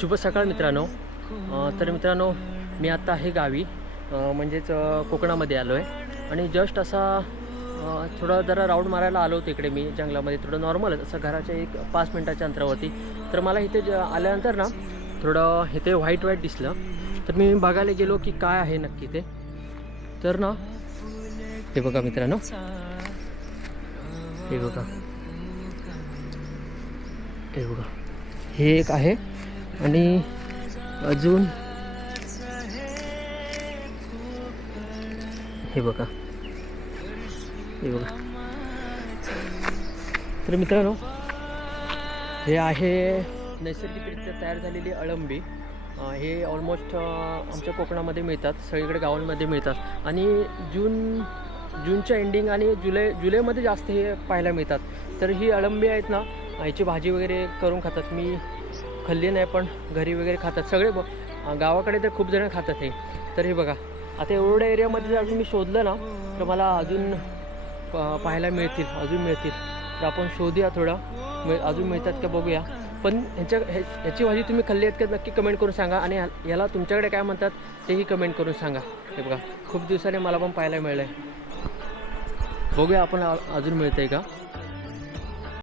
शुभ सकाळ मित्रांनो. तर मित्रांनो, मी आत्ता आहे गावी, म्हणजेच कोकणामध्ये आलो आहे. आणि जस्ट असा थोडा जरा राऊंड मारायला आलो होतो इकडे मी जंगलामध्ये, थोडं नॉर्मल असं घराच्या एक 5 मिनटाच्या अंतरावरती. तर मला इथे आल्यानंतर ना थोडं इथे व्हाईट दिसलं. तर मी बघायला गेलो की काय आहे नक्की ते. तर ना हे बघा मित्रांनो, हे बघा, हे बघा, हे एक आहे. आणि अजून हे बघा, हे बघा. तर मित्रांनो, हे आहे नैसर्गिकरित्या तयार झालेली अळंबी. हे ऑलमोस्ट आमच्या कोकणामध्ये मिळतात, सगळीकडे गावांमध्ये मिळतात. आणि जूनच्या एंडिंग आणि जुलैमध्ये जास्त हे पाहायला मिळतात. तर ही अळंबी आहेत ना, याची भाजी वगैरे करून खातात. मी खाल्ली नाही, पण घरी वगैरे खातात सगळे. गावाकडे तर खूप जण खातात हे. तर हे बघा, आता एवढ्या एरियामध्ये जर अजून मी शोधलं ना तर मला अजून पाहायला मिळतील, अजून मिळतील. तर आपण शोधूया थोडं, अजून मिळतात का बघूया. पण ह्याची भाजी तुम्ही खाल्ली आहेत का नक्की कमेंट करून सांगा. आणि याला तुमच्याकडे काय म्हणतात तेही कमेंट करून सांगा. हे बघा, खूप दिवसाने मला पण पाहायला मिळलं आहे. बघूया आपण अजून मिळतं आहे का.